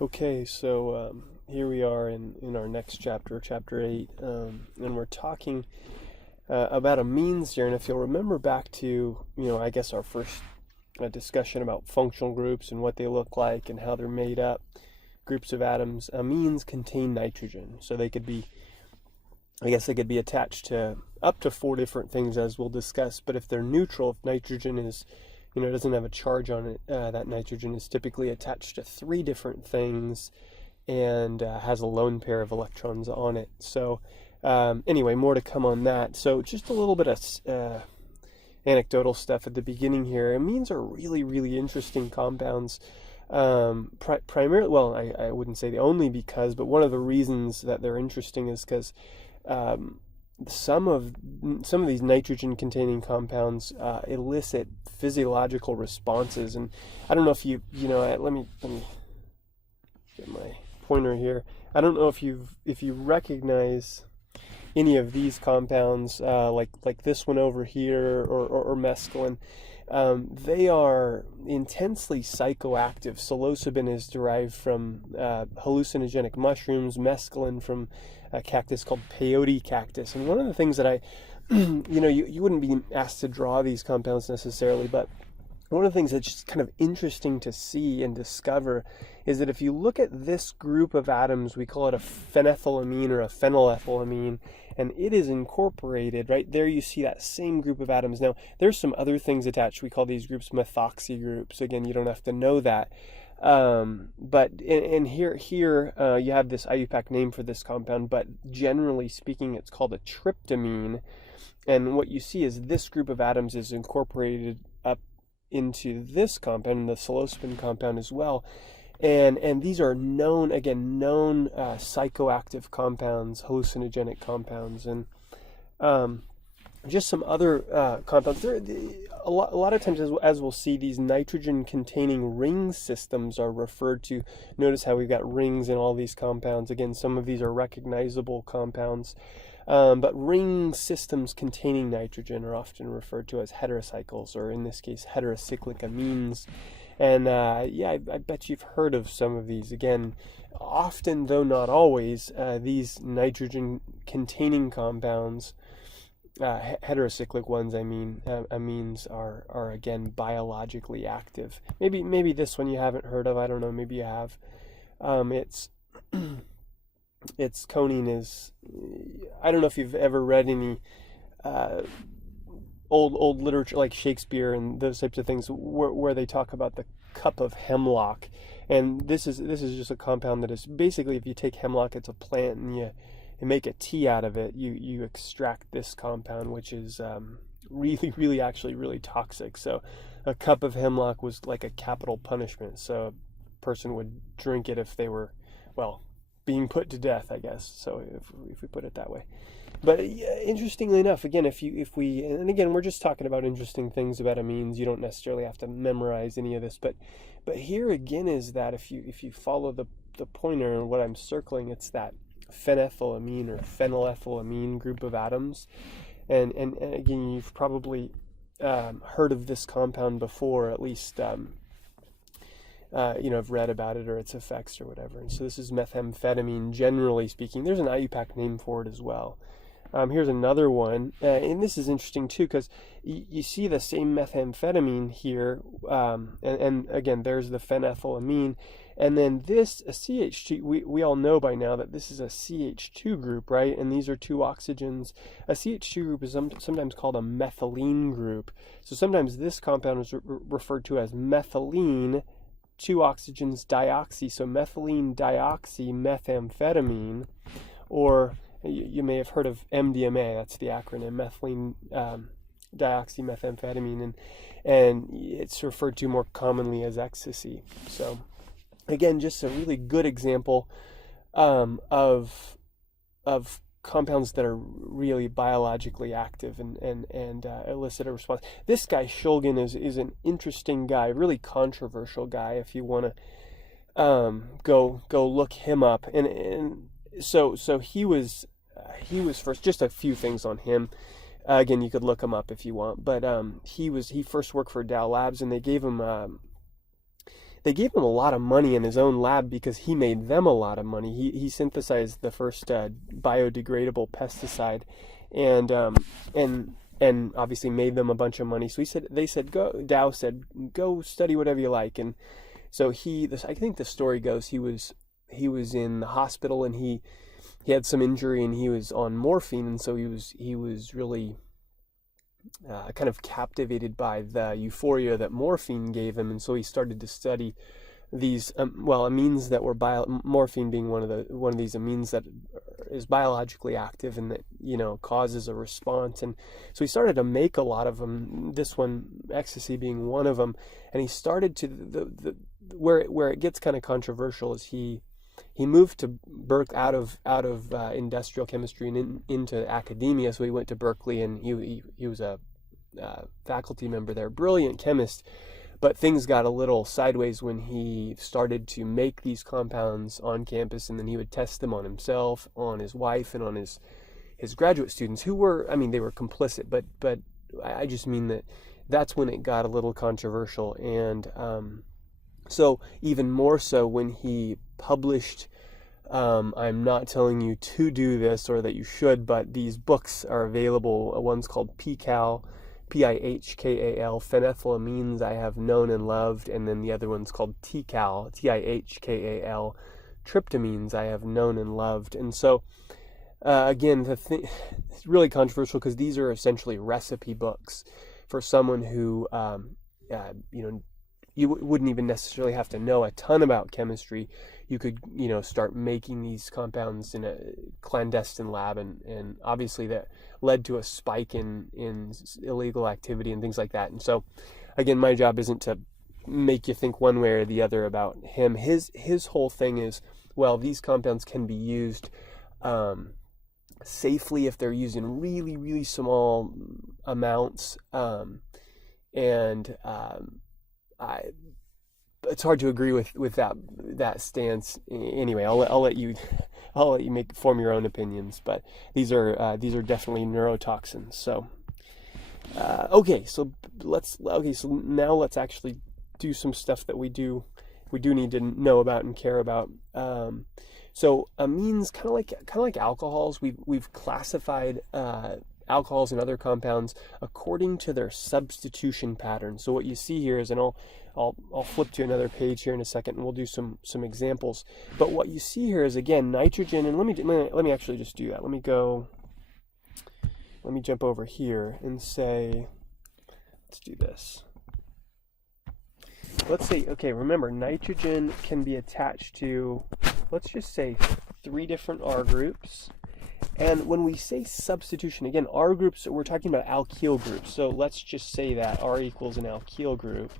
Okay, so here we are in our next chapter, chapter 8, and we're talking about amines here. And if you'll remember back to, I guess our first discussion about functional groups and what they look like and how they're made up, groups of atoms, amines contain nitrogen. So they could be, they could be attached to up to 4 different things, as we'll discuss. But if they're neutral, if nitrogen is doesn't have a charge on it, that nitrogen is typically attached to 3 different things and has a lone pair of electrons on it. So anyway, more to come on that. So just a little bit of anecdotal stuff at the beginning here. Amines are really, really interesting compounds. Primarily, well, I wouldn't say the only because, but one of the reasons that they're interesting is because some of these nitrogen-containing compounds elicit physiological responses, and I don't know if let me get my pointer here. I don't know if you recognize any of these compounds, like this one over here, or mescaline. They are intensely psychoactive. Psilocybin is derived from hallucinogenic mushrooms, mescaline from a cactus called peyote cactus. And one of the things that you wouldn't be asked to draw these compounds necessarily, but one of the things that's just kind of interesting to see and discover is that if you look at this group of atoms, we call it a phenethylamine or a phenylethylamine, and it is incorporated, right there you see that same group of atoms. Now, there's some other things attached. We call these groups methoxy groups. Again, you don't have to know that. But here you have this IUPAC name for this compound, but generally speaking, it's called a tryptamine. And what you see is this group of atoms is incorporated up into this compound, the psilocybin compound as well. And these are known psychoactive compounds, hallucinogenic compounds, and just some other compounds. A lot of times, as we'll see, these nitrogen-containing ring systems are referred to. Notice how we've got rings in all these compounds. Again, some of these are recognizable compounds. But ring systems containing nitrogen are often referred to as heterocycles, or in this case, heterocyclic amines. And I bet you've heard of some of these. Again, often, though not always, these nitrogen-containing compounds, heterocyclic ones, amines are again biologically active. Maybe this one you haven't heard of. I don't know. Maybe you have. Its conine is. I don't know if you've ever read any old literature like Shakespeare and those types of things where they talk about the cup of hemlock, and this is just a compound that is basically, if you take hemlock, it's a plant, and you make a tea out of it, you extract this compound, which is really actually really toxic. So a cup of hemlock was like a capital punishment, so a person would drink it if they were, well, being put to death, I guess, so if we put it that way. But interestingly enough, again, and again, we're just talking about interesting things about amines. You don't necessarily have to memorize any of this, but here again is that if you follow the pointer and what I'm circling, it's that phenethylamine or phenylethylamine group of atoms, and again, you've probably heard of this compound before, at least have read about it or its effects or whatever. And so this is methamphetamine, generally speaking. There's an IUPAC name for it as well. Here's another one, and this is interesting too, because you see the same methamphetamine here, and again, there's the phenethylamine, and then this, a CH2, we all know by now that this is a CH2 group, right? And these are 2 oxygens. A CH2 group is sometimes called a methylene group. So sometimes this compound is referred to as methylene, 2 oxygens, dioxy, so methylene dioxy methamphetamine, or you may have heard of MDMA. That's the acronym, methylene dioxymethamphetamine, and it's referred to more commonly as ecstasy. So again, just a really good example of compounds that are really biologically active and elicit a response. This guy Shulgin is an interesting guy, really controversial guy. If you want to go look him up, and so he was first. Just a few things on him. Again, you could look him up if you want, but he first worked for Dow Labs, and they gave him they gave him a lot of money in his own lab because he made them a lot of money. He synthesized the first biodegradable pesticide, and obviously made them a bunch of money. So Dow said, go study whatever you like. And so I think the story goes, he was in the hospital, and he had some injury, and he was on morphine, and so he was really kind of captivated by the euphoria that morphine gave him, and so he started to study these amines that were morphine being one of these amines that is biologically active and that causes a response. And so he started to make a lot of them, this one, ecstasy, being one of them. And he started to where it gets kind of controversial is he moved to Berkeley out of industrial chemistry and into academia. So he went to Berkeley, and he was a faculty member there, brilliant chemist. But things got a little sideways when he started to make these compounds on campus, and then he would test them on himself, on his wife, and on his graduate students, who were, they were complicit. But I just mean that's when it got a little controversial. And so even more so when he published, I'm not telling you to do this or that you should, but these books are available. One's called PIHKAL, phenethylamines I have known and loved, and then the other one's called TIHKAL, TIHKAL, tryptamines I have known and loved. And so again, it's really controversial because these are essentially recipe books for someone who you wouldn't even necessarily have to know a ton about chemistry. You could, start making these compounds in a clandestine lab, and obviously that led to a spike in illegal activity and things like that. And so, again, my job isn't to make you think one way or the other about him. His whole thing is, well, these compounds can be used safely if they're used in really, really small amounts, it's hard to agree with that stance. Anyway, I'll let you form your own opinions. But these are definitely neurotoxins. So so now let's actually do some stuff that we do need to know about and care about. So amines, kind of like alcohols, we've classified alcohols and other compounds according to their substitution pattern. So what you see here is, and I'll flip to another page here in a second, and we'll do some examples. But what you see here is, again, nitrogen. And let me actually just do that. Let me jump over here and say, let's do this. Let's say, okay, remember, nitrogen can be attached to, let's just say, 3 different R groups. And when we say substitution, again, R groups, we're talking about alkyl groups. So let's just say that R equals an alkyl group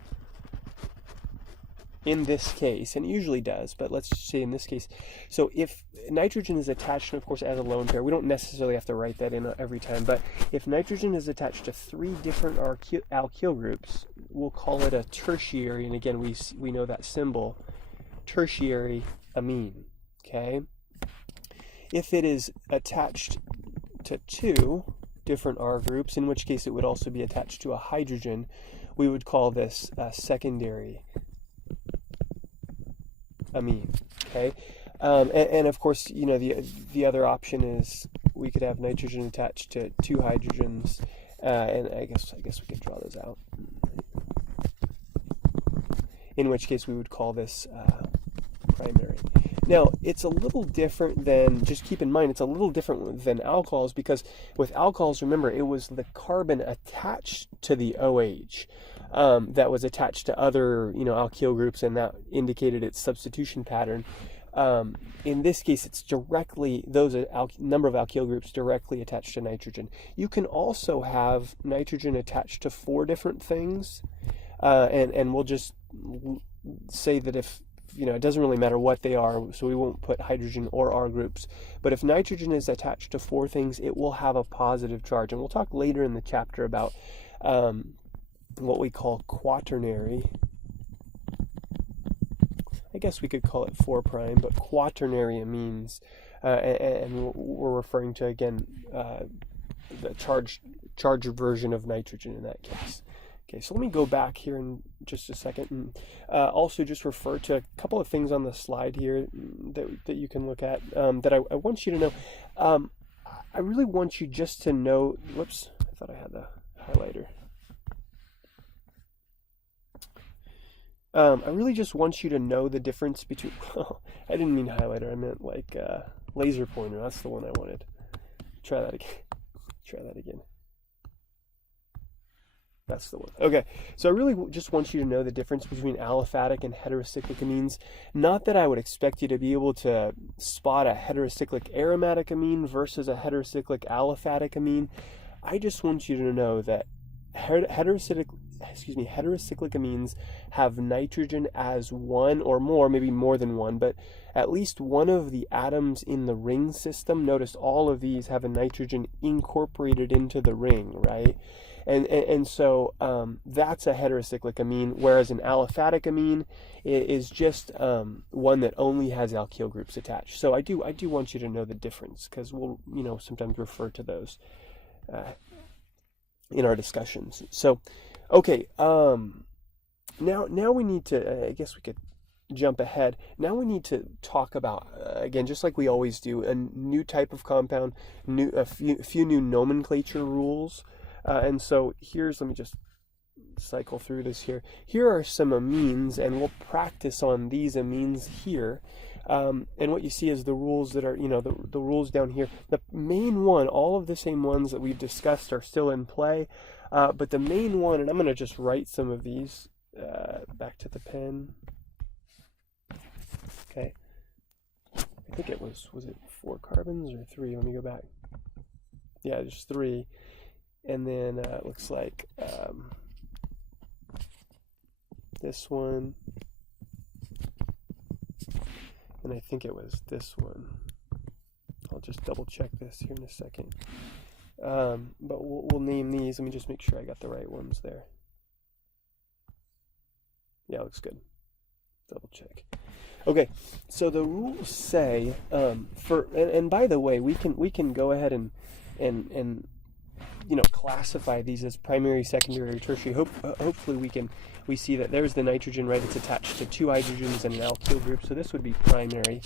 in this case, and it usually does, but let's just say in this case. So if nitrogen is attached, and of course as a lone pair, we don't necessarily have to write that in every time, but if nitrogen is attached to 3 different alkyl groups, we'll call it a tertiary, and again, we know that symbol, tertiary amine, okay? If it is attached to 2 different R groups, in which case it would also be attached to a hydrogen, we would call this a secondary amine, okay? And of course, the other option is we could have nitrogen attached to 2 hydrogens, and I guess we could draw those out. In which case we would call this primary. Now, it's a little different than, just keep in mind, it's a little different than alcohols, because with alcohols, remember, it was the carbon attached to the OH that was attached to other, alkyl groups, and that indicated its substitution pattern. In this case, it's directly, those number of alkyl groups directly attached to nitrogen. You can also have nitrogen attached to 4 different things, and we'll just say that if, it doesn't really matter what they are, so we won't put hydrogen or R groups. But if nitrogen is attached to 4 things, it will have a positive charge. And we'll talk later in the chapter about what we call quaternary. I guess we could call it 4', but quaternary amines. And we're referring to, again, the charged version of nitrogen in that case. Okay, so let me go back here in just a second and also just refer to a couple of things on the slide here that you can look at that I want you to know. I really want you just to know, whoops, I thought I had the highlighter. I really just want you to know the difference between, I didn't mean highlighter, I meant like laser pointer. That's the one I wanted. Try that again. Try that again. That's the one. Okay, so I really just want you to know the difference between aliphatic and heterocyclic amines. Not that I would expect you to be able to spot a heterocyclic aromatic amine versus a heterocyclic aliphatic amine. I just want you to know that heterocyclic amines have nitrogen as one or more, maybe more than one, but at least one of the atoms in the ring system. Notice all of these have a nitrogen incorporated into the ring, right? And so that's a heterocyclic amine, whereas an aliphatic amine is just one that only has alkyl groups attached. So I do want you to know the difference, because we'll sometimes refer to those in our discussions. So okay, now we need to, I guess we could jump ahead. Now we need to talk about, again, just like we always do, a new type of compound, a few new nomenclature rules. And so let me just cycle through this here. Here are some amines, and we'll practice on these amines here. And what you see is the rules that are, the rules down here. The main one, all of the same ones that we've discussed are still in play. But the main one, and I'm going to just write some of these back to the pen. Okay. I think it was it 4 carbons or 3? Let me go back. Yeah, just 3. And then it looks like this one. And I think it was this one. I'll just double check this here in a second. But we'll name these. Let me just make sure I got the right ones there. Yeah, looks good. Double check. Okay, so the rules say and by the way, we can go ahead and classify these as primary, secondary, or tertiary. Hopefully we see that there's the nitrogen, right? It's attached to 2 hydrogens and an alkyl group, so this would be primary.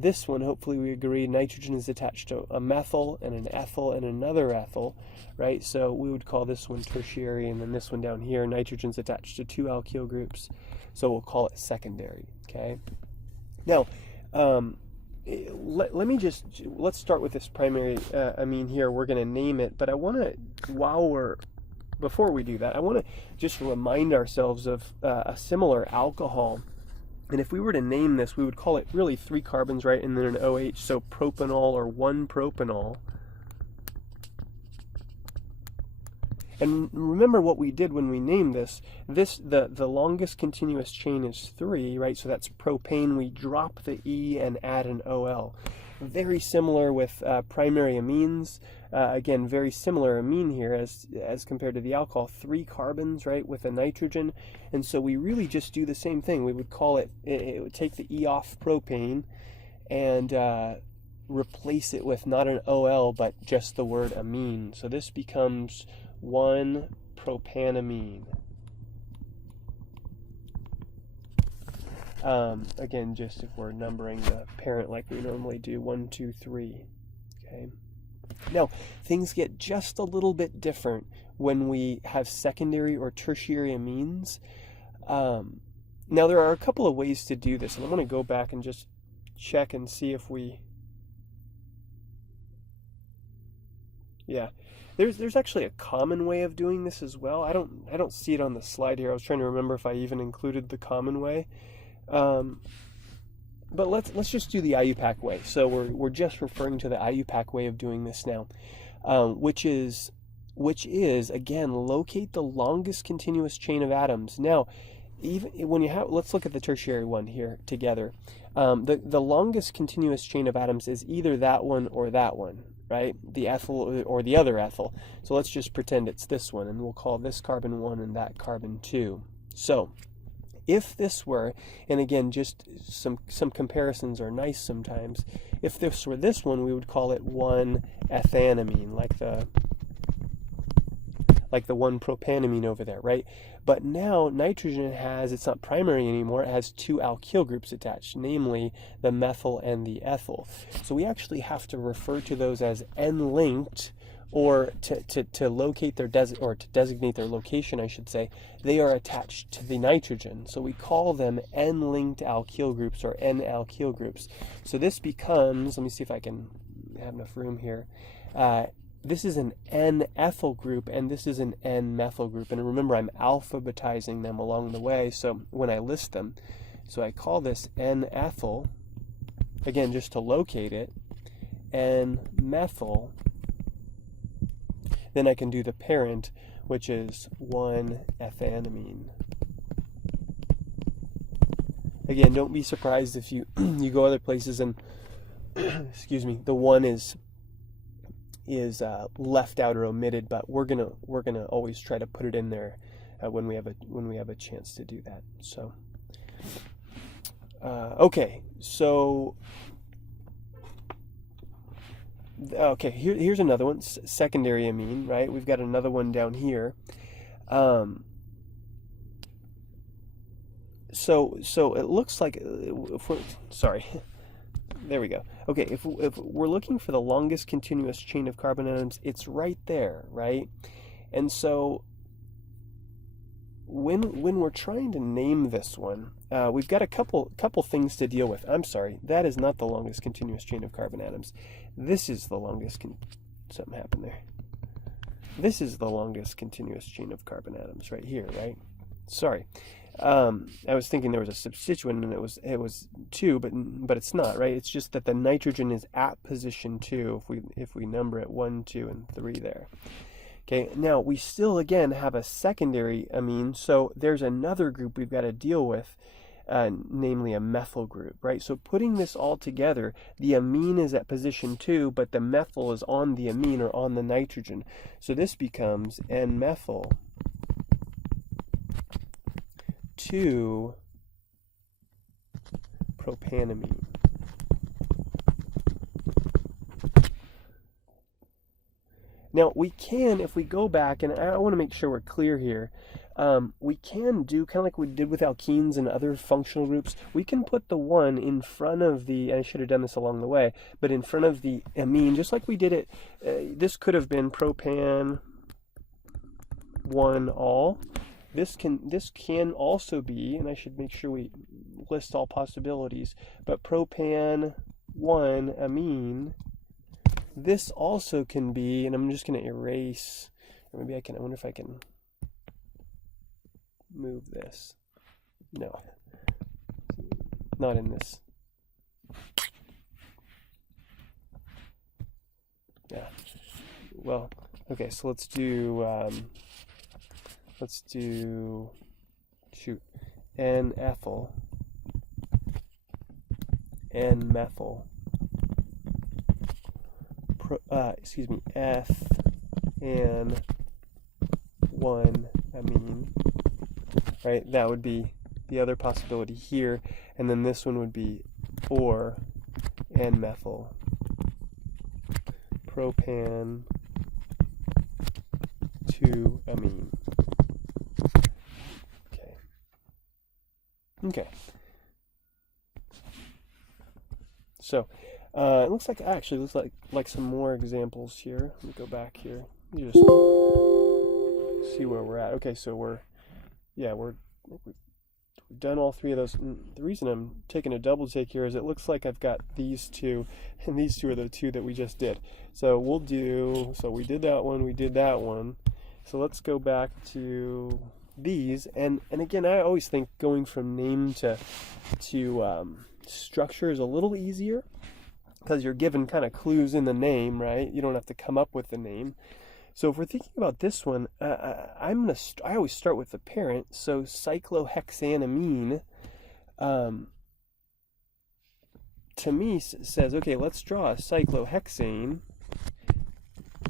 This one, hopefully we agree, nitrogen is attached to a methyl and an ethyl and another ethyl, right? So we would call this one tertiary, and then this one down here, nitrogen's attached to 2 alkyl groups, so we'll call it secondary, okay? Now, let's start with this primary amine here. We're going to name it, but I want to, before we do that, I want to just remind ourselves of a similar alcohol. And if we were to name this, we would call it really 3 carbons, right? And then an OH, so propanol or 1-propanol. And remember what we did when we named this. The longest continuous chain is 3, right? So that's propane. We drop the E and add an OL. Very similar with primary amines. Again, very similar amine here as compared to the alcohol. 3 carbons, right, with a nitrogen. And so we really just do the same thing. We would call it would take the E off propane and replace it with not an OL, but just the word amine. So this becomes 1-propanamine. Again, just if we're numbering the parent like we normally do, 1, 2, 3. Okay. Now, things get just a little bit different when we have secondary or tertiary amines. Now, there are a couple of ways to do this, and I'm going to go back and just check and see if we... Yeah. There's actually a common way of doing this as well. I don't see it on the slide here. I was trying to remember if I even included the common way. But let's just do the IUPAC way. So we're just referring to the IUPAC way of doing this now, which is again, locate the longest continuous chain of atoms. Now, even when let's look at the tertiary one here together. The longest continuous chain of atoms is either that one or that one, right? The ethyl or the other ethyl. So let's just pretend it's this one, and we'll call this carbon 1 and that carbon 2. So if this were, and again, just some comparisons are nice sometimes. If this were this one, we would call it 1-ethanamine, like like the one propanamine over there, right? But now nitrogen it's not primary anymore, it has two alkyl groups attached, namely the methyl and the ethyl. So we actually have to refer to those as N-linked, or to locate their to designate their location, I should say, they are attached to the nitrogen. So we call them N-linked alkyl groups, or N-alkyl groups. So this becomes, let me see if I can have enough room here. This is an N-ethyl group, and this is an N-methyl group. And remember, I'm alphabetizing them along the way, so when I list them. So I call this N-ethyl, again, just to locate it, N-methyl. Then I can do the parent, which is 1-ethanamine. Again, don't be surprised if you you go other places and excuse me, the one is left out or omitted, but we're gonna always try to put it in there when we have a chance to do that. So okay, so. Okay, here's another one, secondary amine, right? We've got another one down here. So it looks like, sorry, there we go. Okay, if we're looking for the longest continuous chain of carbon atoms, it's right there, right? And so when we're trying to name this one, we've got a couple things to deal with. I'm sorry, that is not the longest continuous chain of carbon atoms. This is the longest, something happened there. This is the longest continuous chain of carbon atoms right here, right? Sorry. I was thinking there was a substituent and it was 2, but it's not, right? It's just that the nitrogen is at position 2 if we number it 1, 2, and 3 there. Okay, now we still again have a secondary amine, so there's another group we've got to deal with, namely a methyl group, right? So putting this all together, the amine is at position 2, but the methyl is on the amine, or on the nitrogen. So this becomes N-methyl 2-propanamine. Now we can, if we go back, and I want to make sure we're clear here, we can do kind of like we did with alkenes and other functional groups. We can put the 1 in front of the, and I should have done this along the way, but in front of the amine, just like we did it. This could have been propan 1 all. This can also be, and I should make sure we list all possibilities, but propan 1 amine. This also can be, and I'm just going to erase, or maybe I wonder if I can move this. No, not in this. Yeah, well, okay, so let's do N-ethyl, N-methyl, F and 1-amine, right? That would be the other possibility here, and then this one would be or N-methyl propan 2-amine. Okay. So it looks like some more examples here. Let me go back here. You just see where we're at. Okay, so we've done all 3 of those. And the reason I'm taking a double take here is it looks like I've got these 2, and these 2 are the 2 that we just did. So we did that one, we did that one. So let's go back to these, and again, I always think going from name to structure is a little easier, because you're given kind of clues in the name, right? You don't have to come up with the name. So if we're thinking about this one, I always start with the parent. So cyclohexanamine, to me says, okay, let's draw a cyclohexane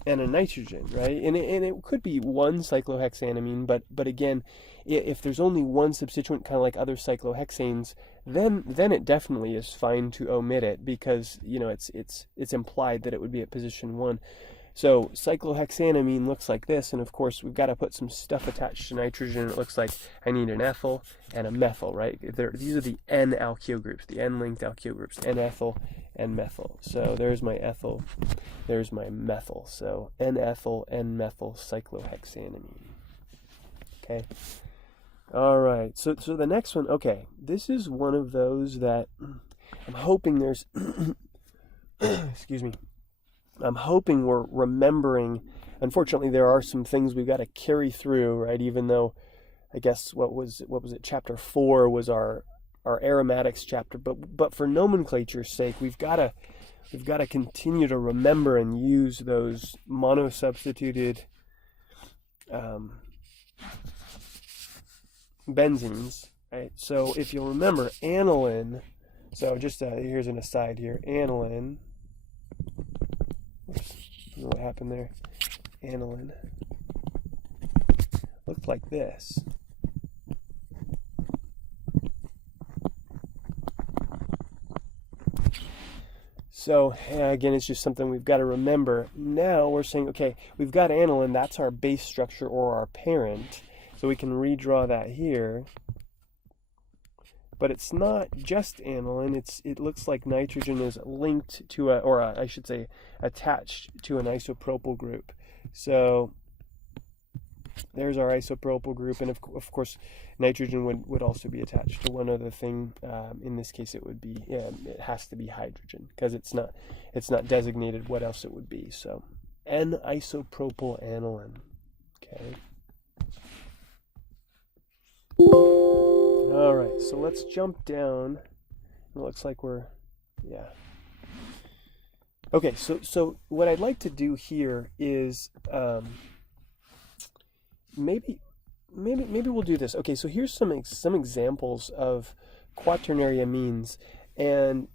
and a nitrogen, right? And it could be one cyclohexanamine, but again, if there's only one substituent, kind of like other cyclohexanes, then it definitely is fine to omit it, because it's implied that it would be at position 1. So cyclohexanamine looks like this, and of course we've got to put some stuff attached to nitrogen. It looks like I need an ethyl and a methyl, right? These are the N-alkyl groups, the N-linked alkyl groups, N-ethyl and methyl. So there's my ethyl, there's my methyl. So N-ethyl, N-methyl cyclohexanamine. Okay. All right. So the next one, okay, this is one of those that I'm hoping there's, excuse me, I'm hoping we're remembering. Unfortunately, there are some things we've got to carry through, right? Even though, I guess, what was it? Chapter 4 was our aromatics chapter, but for nomenclature's sake, we've got to continue to remember and use those monosubstituted benzenes, right? So if you'll remember, aniline. So just here's an aside here. Aniline. Oops, I don't know what happened there. Aniline looked like this. So again, it's just something we've got to remember. Now we're saying, okay, we've got aniline. That's our base structure or our parent. So we can redraw that here. But it's not just aniline. It looks like nitrogen is linked to I should say, attached to an isopropyl group. So there's our isopropyl group, and of course, nitrogen would also be attached to one other thing. In this case, it would be it has to be hydrogen because it's not designated what else it would be. So N-isopropyl aniline. Okay. All right, so let's jump down. It looks like yeah. Okay, so what I'd like to do here is maybe we'll do this. Okay, so here's some examples of quaternary amines, and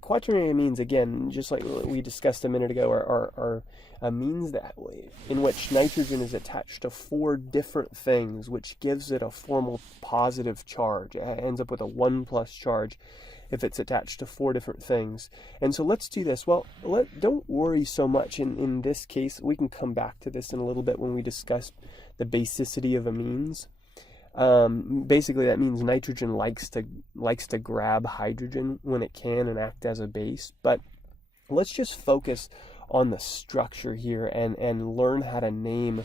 quaternary amines, again, just like we discussed a minute ago, are amines in which nitrogen is attached to 4 different things, which gives it a formal positive charge. It ends up with a 1+ charge if it's attached to 4 different things. And so let's do this. Well, don't worry so much in this case. We can come back to this in a little bit when we discuss the basicity of amines. Basically, that means nitrogen likes to grab hydrogen when it can and act as a base. But let's just focus on the structure here and learn how to name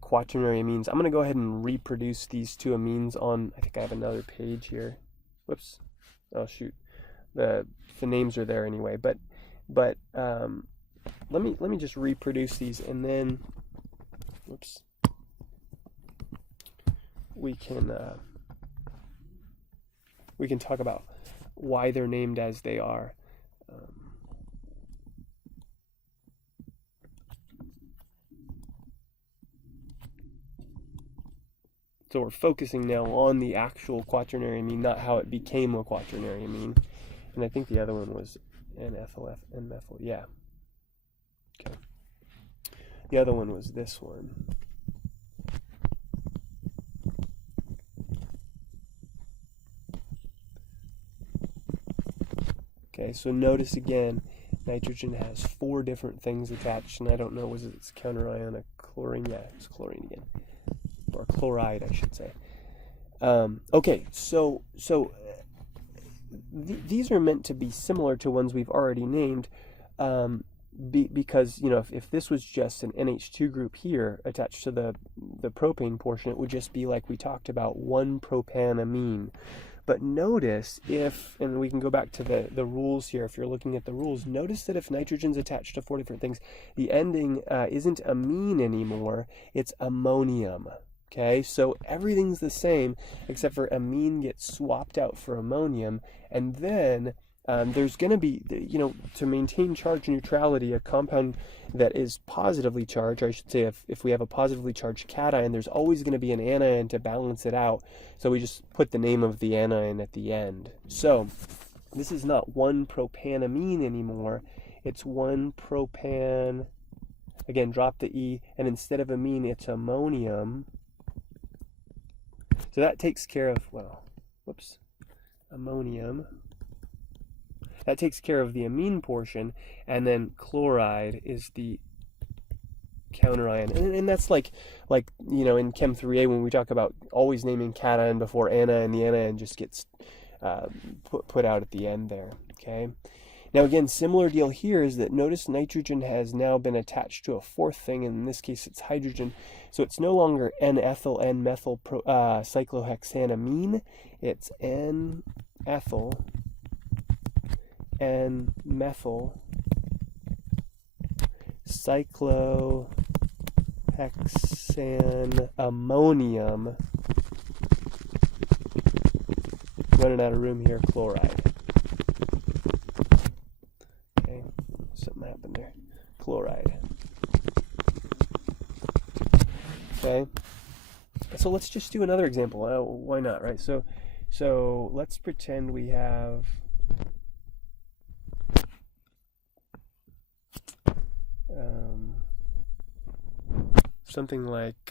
quaternary amines. I'm going to go ahead and reproduce these 2 amines on, I think I have another page here. Whoops. Oh shoot. The names are there anyway. But let me just reproduce these, and then whoops. We can talk about why they're named as they are. So we're focusing now on the actual quaternary amine, not how it became a quaternary amine. And I think the other one was N-ethyl, N-methyl. Yeah. Okay. The other one was this one. Okay, so notice again, nitrogen has 4 different things attached, and I don't know, was it its counterion a chlorine? Yeah, it's chlorine again, or chloride, I should say. Okay, so these are meant to be similar to ones we've already named, because if this was just an NH2 group here attached to the propane portion, it would just be like we talked about, 1-propanamine. But notice and we can go back to the rules here, if you're looking at the rules, notice that if nitrogen's attached to 4 different things, the ending isn't amine anymore, it's ammonium. Okay, so everything's the same except for amine gets swapped out for ammonium, and then there's going to be, to maintain charge neutrality, a compound that is positively charged, or I should say if we have a positively charged cation, there's always going to be an anion to balance it out. So we just put the name of the anion at the end. So this is not 1-propanamine anymore. It's 1-propan, again, drop the E, and instead of amine, it's ammonium. So that takes care of, ammonium. That takes care of the amine portion, and then chloride is the counterion. And that's like you know, in Chem 3A when we talk about always naming cation before anion, the anion just gets put out at the end there. Okay. Now again, similar deal here is that notice nitrogen has now been attached to a fourth thing, and in this case it's hydrogen. So it's no longer N-ethyl N-methyl cyclohexanamine. It's N-ethyl N-methyl cyclohexanammonium. Running out of room here, chloride. Okay, something happened there. Chloride. Okay, so let's just do another example. Why not, right? So let's pretend we have something like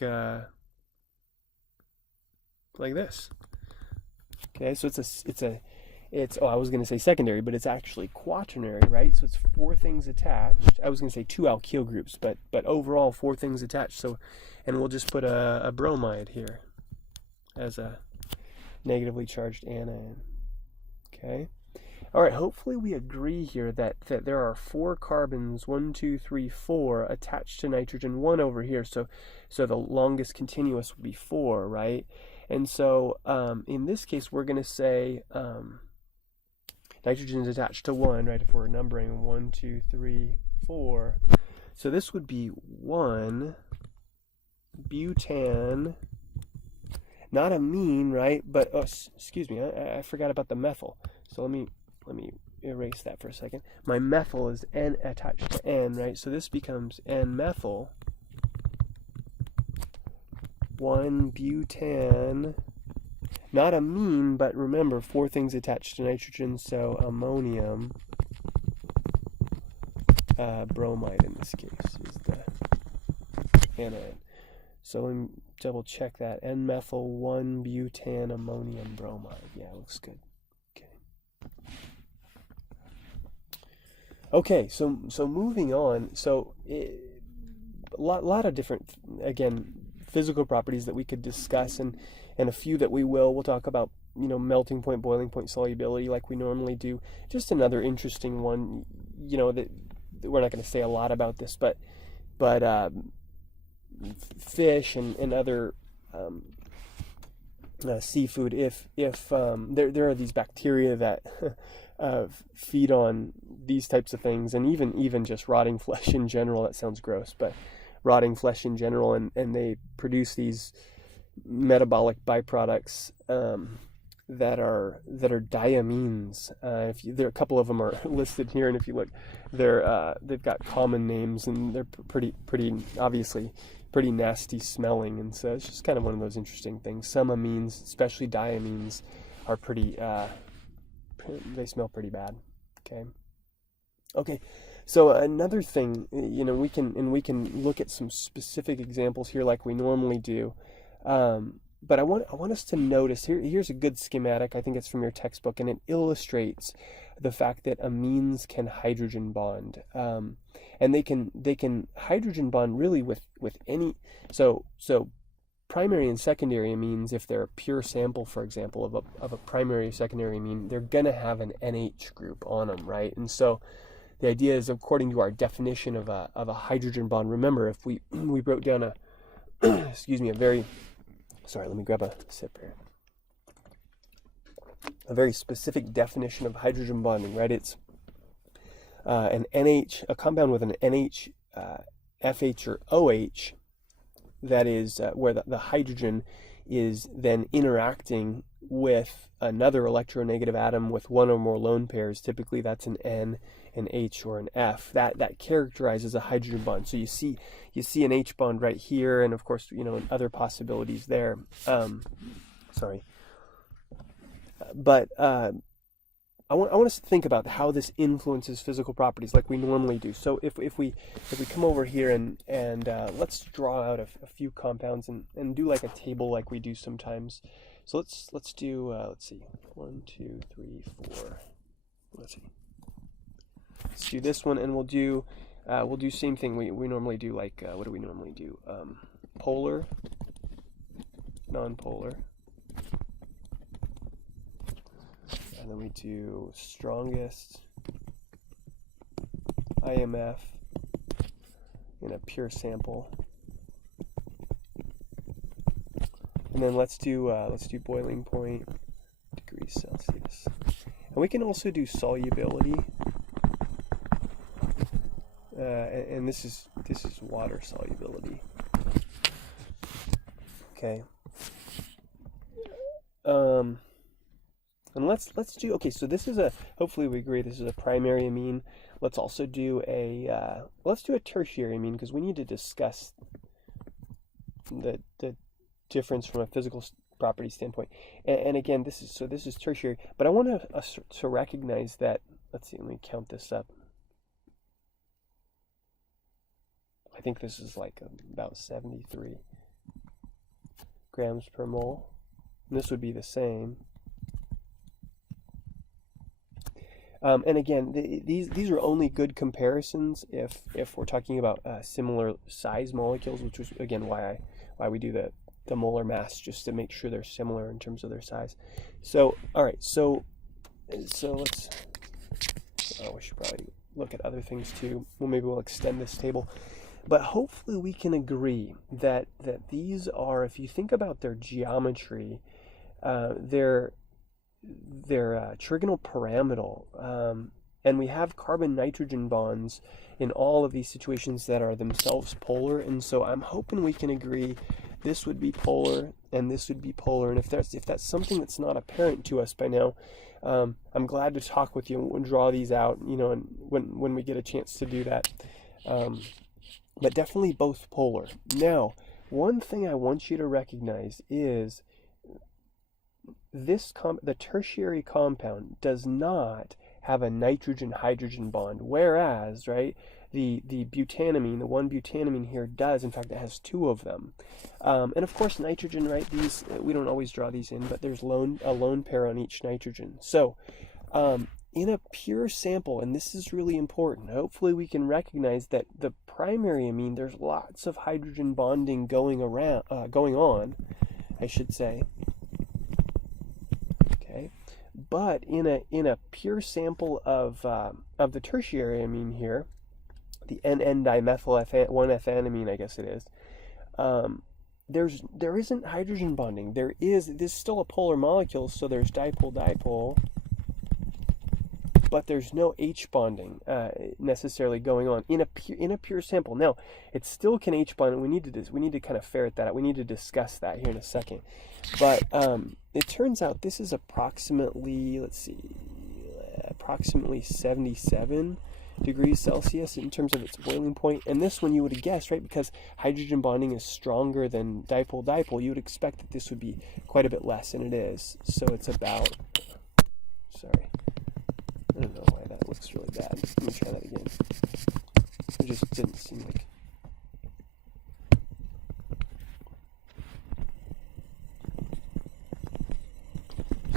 this. Okay, so it's I was going to say secondary, but it's actually quaternary, right? So it's four things attached. I was going to say two alkyl groups, but overall four things attached. So, and we'll just put a bromide here as a negatively charged anion. Okay. All right. Hopefully we agree here that there are four carbons, 1, 2, 3, 4, attached to nitrogen, one over here. So the longest continuous would be 4, right? And so in this case, we're going to say nitrogen is attached to 1, right? If we're numbering 1, 2, 3, 4. So this would be 1 butan, not amine, right? But, oh, excuse me, I forgot about the methyl. So let me erase that for a second. My methyl is N attached to N, right? So this becomes N-methyl 1-butan, not amine, but remember, four things attached to nitrogen, so ammonium bromide in this case is the anion. So let me double check that. N-methyl 1-butan ammonium bromide. Yeah, looks good. Okay, so moving on. So a lot of different, again, physical properties that we could discuss, and a few that we will. We'll talk about, you know, melting point, boiling point, solubility like we normally do. Just another interesting one, you know, that we're not going to say a lot about this, but fish and other seafood, if there are these bacteria that feed on these types of things, and even just rotting flesh in general. That sounds gross, but rotting flesh in general, and they produce these metabolic byproducts that are diamines. There a couple of them are listed here, and if you look, they've got common names, and they're pretty obviously pretty nasty smelling, and so it's just kind of one of those interesting things. Some amines, especially diamines, are pretty they smell pretty bad. Okay, so another thing, you know, we can look at some specific examples here like we normally do, but I want us to notice here's a good schematic. I think it's from your textbook, and it illustrates the fact that amines can hydrogen bond, and they can hydrogen bond really with any. So primary and secondary amines, if they're a pure sample, for example, of a primary or secondary amine, they're gonna have an NH group on them, right? And so the idea is, according to our definition of a hydrogen bond, remember, if we wrote down a excuse me, let me grab a sip here. A very specific definition of hydrogen bonding, right? It's an NH, a compound with an NH, FH, or OH, that is where the hydrogen is then interacting with another electronegative atom with one or more lone pairs. Typically that's an N, an H, or an F. That characterizes a hydrogen bond. So you see an H bond right here, and of course, you know, other possibilities there. But I want us to think about how this influences physical properties like we normally do. So if we come over here and let's draw out a few compounds and do like a table like we do sometimes. So let's do let's see, 1, 2, 3, 4. Let's do this one, and we'll do we'll do same thing we normally do, like, what do we normally do? Polar, non-polar, and then we do strongest, IMF, in a pure sample. And then let's do boiling point, degrees Celsius. And we can also do solubility. And this is water solubility. Okay. And let's do, okay, so this is hopefully we agree this is a primary amine. Let's also do let's do a tertiary amine, because we need to discuss the difference from a physical property standpoint. And again, this is tertiary, but I want us to recognize that, let's see, let me count this up. I think this is like about 73 grams per mole. And this would be the same. And again, these are only good comparisons if we're talking about similar size molecules, which is again why we do the molar mass, just to make sure they're similar in terms of their size. So all right, so let's. Oh, we should probably look at other things too. Well, maybe we'll extend this table. But hopefully we can agree that these are, if you think about their geometry, they're trigonopyramidal, and we have carbon-nitrogen bonds in all of these situations that are themselves polar. And so I'm hoping we can agree this would be polar and this would be polar. And if that's something that's not apparent to us by now, I'm glad to talk with you and draw these out, and when we get a chance to do that. But definitely both polar. Now, one thing I want you to recognize is the tertiary compound does not have a nitrogen-hydrogen bond, whereas, right, the butanamine, the one butanamine here does. In fact, it has two of them. And of course, nitrogen, right, these, we don't always draw these in, but there's a lone pair on each nitrogen. So, in a pure sample, and this is really important, hopefully we can recognize that the primary amine, there's lots of hydrogen bonding going on, I should say. Okay, but in a pure sample of the tertiary amine here, the N,N-dimethyl-1-ethanamine, I guess it is, there isn't hydrogen bonding. This is still a polar molecule, so there's dipole-dipole. But there's no H bonding necessarily going on in a pure sample. Now, it still can H bond, and we need to kind of ferret that out. We need to discuss that here in a second. But it turns out this is approximately 77 degrees Celsius in terms of its boiling point. And this one you would have guessed, right? Because hydrogen bonding is stronger than dipole-dipole, you would expect that this would be quite a bit less, and it is. So it's about, sorry. I don't know why that looks really bad. Let me try that again. It just didn't seem like...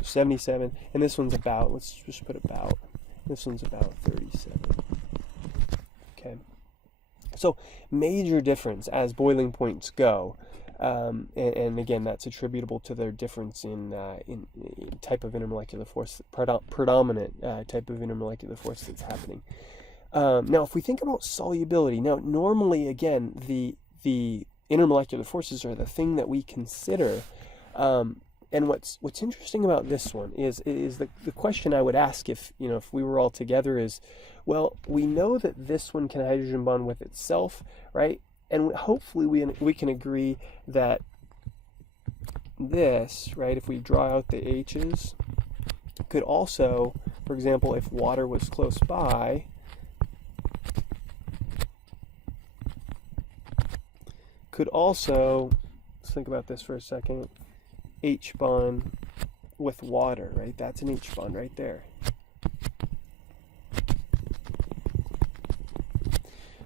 77, and this one's about, let's just put about, this one's about 37. Okay. So, major difference as boiling points go. And again, that's attributable to their difference in type of intermolecular force, predominant type of intermolecular force that's happening. Now, if we think about solubility, now normally, again, the intermolecular forces are the thing that we consider. And what's interesting about this one is the question I would ask if we were all together is, well, we know that this one can hydrogen bond with itself, right? And hopefully we can agree that this, right, if we draw out the H's, could also, for example, if water was close by, could also, let's think about this for a second, H bond with water, right? That's an H bond right there.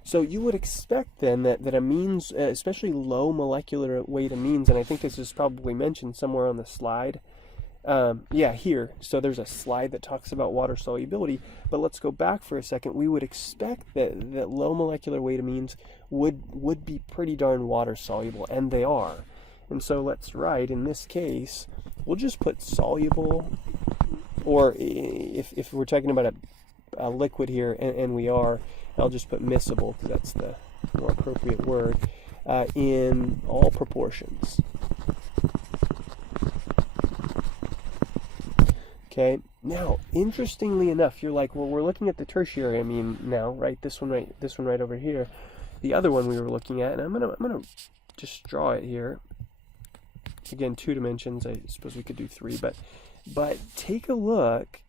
So you would expect then that amines, especially low molecular weight amines, and I think this is probably mentioned somewhere on the slide, yeah, here. So there's a slide that talks about water solubility, but let's go back for a second. We would expect that low molecular weight amines would be pretty darn water soluble, and they are. And so let's write, in this case, we'll just put soluble, or if we're talking about a liquid here, and we are, I'll just put miscible, because that's the more appropriate word, in all proportions. Okay, now, interestingly enough, you're like, well, we're looking at the tertiary amine now, right? This one right over here. The other one we were looking at, and I'm gonna just draw it here. Again, 2 dimensions. I suppose we could do 3, but take a look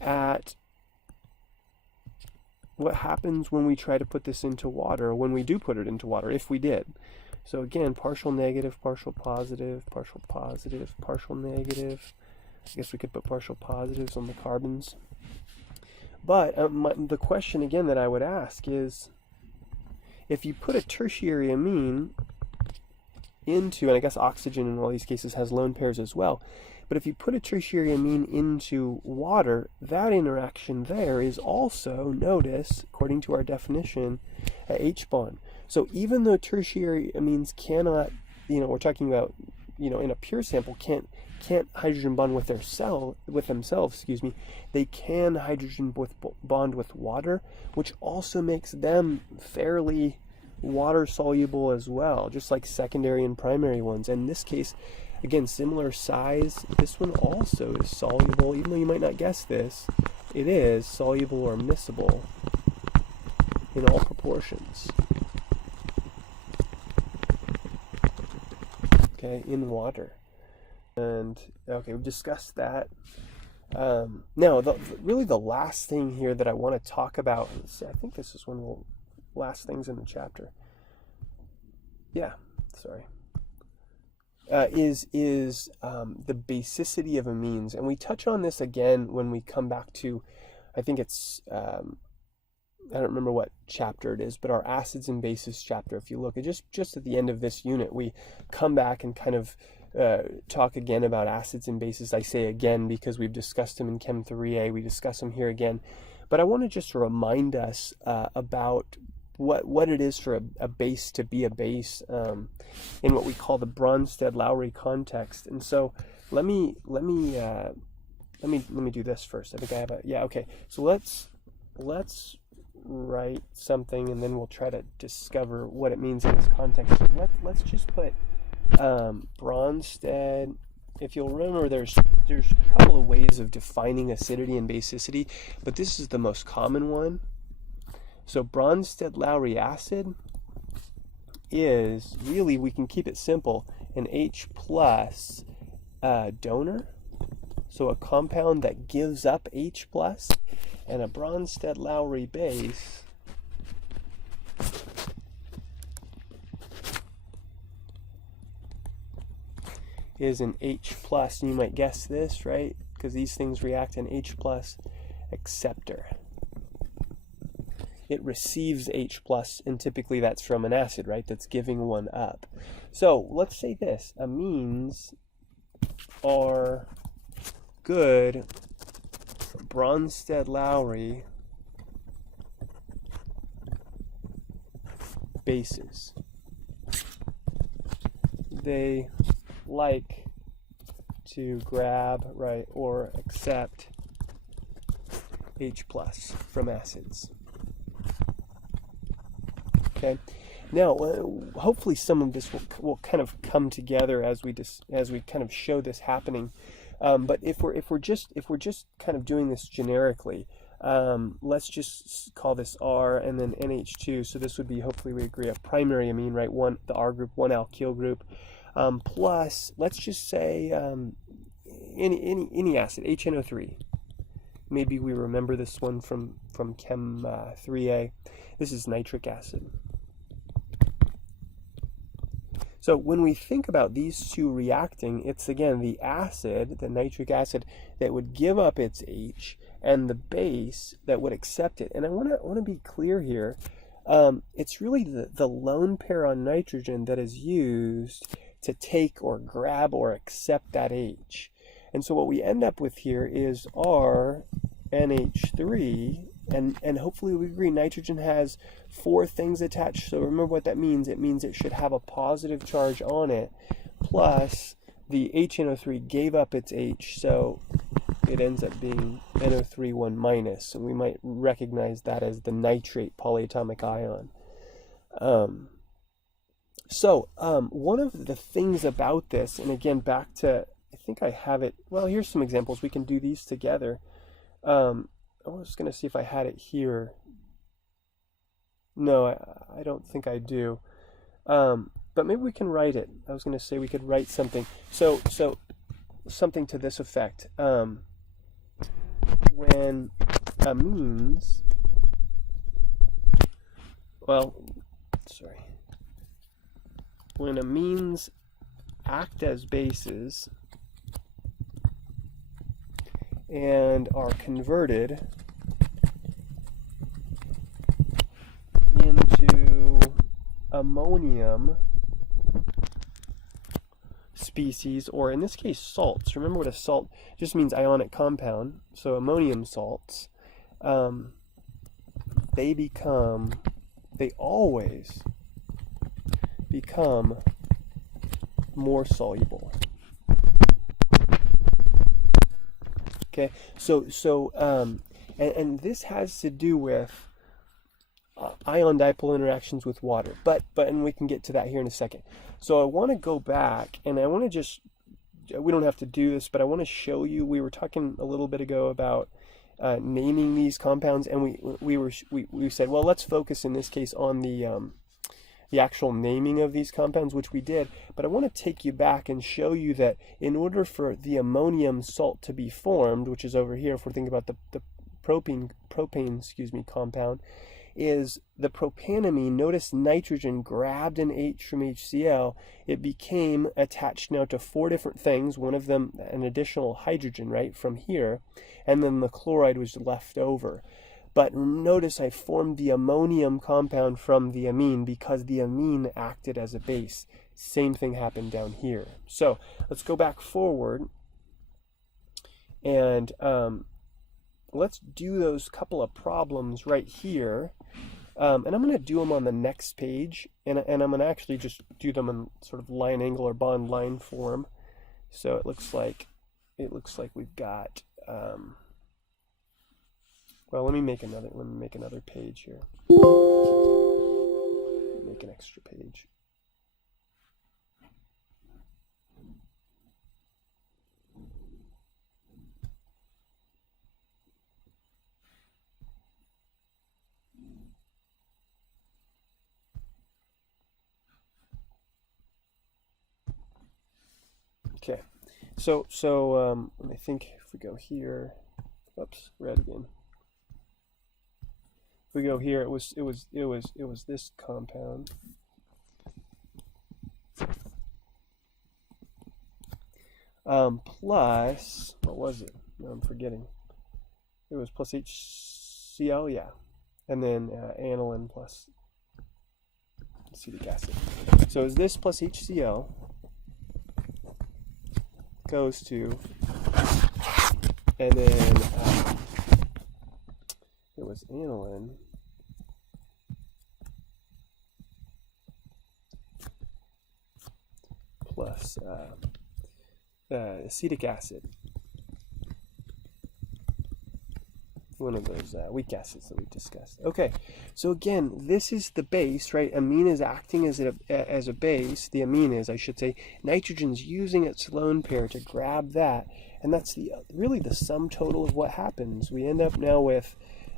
at what happens when we try to put this into water, or when we do put it into water, if we did. So again, partial negative, partial positive, partial positive, partial negative. I guess we could put partial positives on the carbons. But the question again that I would ask is, if you put a tertiary amine into, and I guess oxygen in all these cases has lone pairs as well, but if you put a tertiary amine into water, that interaction there is also, notice, according to our definition, a H bond. So even though tertiary amines cannot, we're talking about, in a pure sample, can't hydrogen bond with themselves, they can hydrogen bond with water, which also makes them fairly water soluble as well, just like secondary and primary ones. And in this case, again, similar size, this one also is soluble, even though you might not guess this, it is soluble or miscible in all proportions. Okay, in water. And okay, we've discussed that. Now, really the last thing here that I want to talk about, I think this is one of the last things in the chapter. Yeah, sorry. Is the basicity of amines, and we touch on this again when we come back to, I think it's I don't remember what chapter it is, but our acids and bases chapter. If you look at just at the end of this unit, we come back and kind of talk again about acids and bases. I say again because we've discussed them in Chem 3A. We discuss them here again, but I want to just remind us about what it is for a base to be a base in what we call the Bronsted-Lowry context. And so let me do this first. I think I have okay. So let's write something, and then we'll try to discover what it means in this context. Let's just put Bronsted. If you'll remember, there's a couple of ways of defining acidity and basicity, but this is the most common one. So Bronsted-Lowry acid is, really, we can keep it simple, an H plus donor, so a compound that gives up H plus, and a Bronsted-Lowry base is an H plus, and you might guess this, right? Because these things react an H plus acceptor. It receives H plus, and typically that's from an acid, right? That's giving one up. So let's say this: amines are good Bronsted-Lowry bases. They like to grab, right, or accept H plus from acids. Okay. Now, hopefully, some of this will kind of come together as we kind of show this happening. But if we're just kind of doing this generically, let's just call this R and then NH2. So this would be, hopefully, we agree, a primary amine, right? The R group, one alkyl group, plus let's just say any acid, HNO3. Maybe we remember this one from Chem 3A. This is nitric acid. So when we think about these two reacting, it's again the acid, the nitric acid, that would give up its H, and the base that would accept it. And I want to be clear here. It's really the lone pair on nitrogen that is used to take or grab or accept that H. And so what we end up with here is RNH3, and hopefully we agree nitrogen has 4 things attached. So remember what that means. It means it should have a positive charge on it, plus the HNO3 gave up its H, so it ends up being NO3 1 minus. So we might recognize that as the nitrate polyatomic ion. One of the things about this, and again, back to, I think I have it, well, here's some examples. We can do these together. I was going to see if I had it here. No, I don't think I do. But maybe we can write it. I was going to say we could write something. So something to this effect. When amines, when amines act as bases and are converted into ammonium species, or in this case salts. Remember what a salt just means, ionic compound. So ammonium salts, they always become more soluble. Okay, and this has to do with ion dipole interactions with water, and we can get to that here in a second. So I want to go back, and I want to just, we don't have to do this, but I want to show you, we were talking a little bit ago about naming these compounds, and we said, well, let's focus in this case on the actual naming of these compounds, which we did. But I want to take you back and show you that in order for the ammonium salt to be formed, which is over here, if we're thinking about the propane compound, is the propanamine. Notice nitrogen grabbed an H from HCl. It became attached now to 4 different things, one of them an additional hydrogen, right, from here, and then the chloride was left over. But notice I formed the ammonium compound from the amine because the amine acted as a base. Same thing happened down here. So let's go back forward, and let's do those couple of problems right here. And I'm going to do them on the next page, and I'm going to actually just do them in sort of line angle or bond line form. So it looks like we've got. Well, let me make another page here. Make an extra page. Okay, so I think if we go here, oops, red again. If we go here, it was this compound. Plus, what was it? No, I'm forgetting. It was plus HCl, yeah, and then aniline plus acetic acid. So is this plus HCl goes to, and then it was aniline plus acetic acid, one of those weak acids that we discussed. Okay, so again, this is the base, right? Amine is acting as a base. The amine is, I should say. Nitrogen's using its lone pair to grab that, and that's really the sum total of what happens. We end up now with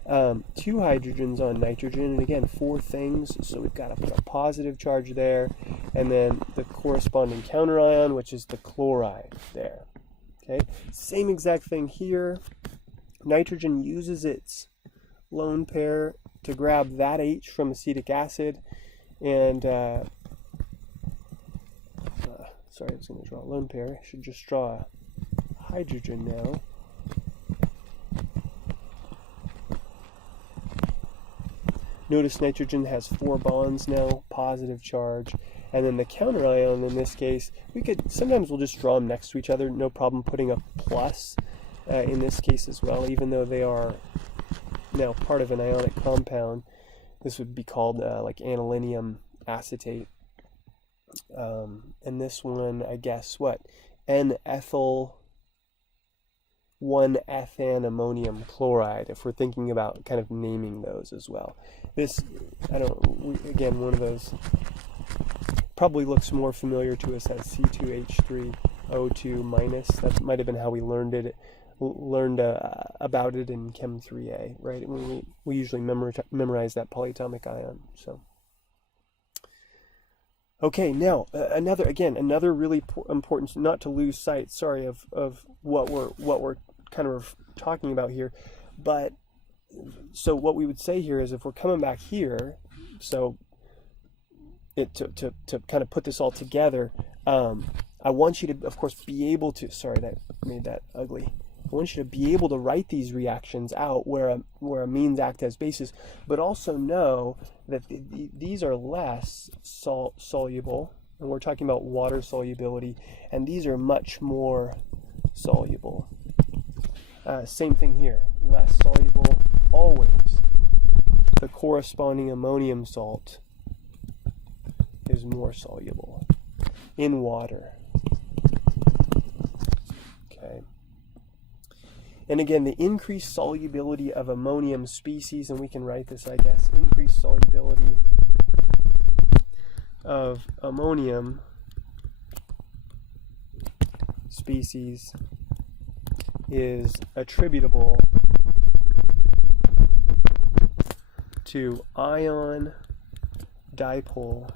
2 hydrogens on nitrogen, and again 4 things, so we've got to put a positive charge there, and then the corresponding counter ion, which is the chloride there. Okay, same exact thing here. Nitrogen uses its lone pair to grab that H from acetic acid, and sorry, I was going to draw a lone pair. I should just draw a hydrogen now. Notice nitrogen has 4 bonds now, positive charge. And then the counter ion in this case, sometimes we'll just draw them next to each other, no problem putting a plus in this case as well, even though they are now part of an ionic compound. This would be called like aniline acetate. And this one, I guess, what? N-ethyl 1-ethane ammonium chloride, if we're thinking about kind of naming those as well. This, again, one of those probably looks more familiar to us as C2H3O2 minus. That might have been how we learned about it in Chem 3A, right? We usually memorize that polyatomic ion. So, okay, now another really important, not to lose sight, sorry, of what we're kind of talking about here, but so what we would say here is if we're coming back here, so to kind of put this all together, I want you to, of course, be able to, sorry, that made that ugly. I want you to be able to write these reactions out where amines act as bases, but also know that these are less soluble, and we're talking about water solubility, and these are much more soluble. Same thing here, less soluble always. The corresponding ammonium salt is more soluble in water. Okay. And again, the increased solubility of ammonium species, and we can write this, I guess, increased solubility of ammonium species is attributable to ion dipole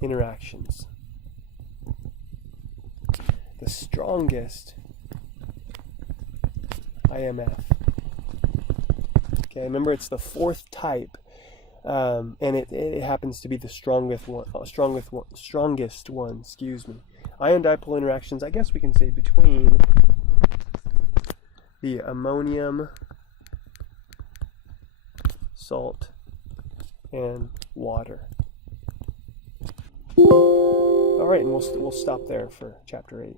interactions. The strongest IMF. Okay, remember it's the 4th type, and it happens to be the strongest one. Excuse me. Ion dipole interactions. I guess we can say between the ammonium salt and water. All right, and we'll stop there for chapter 8.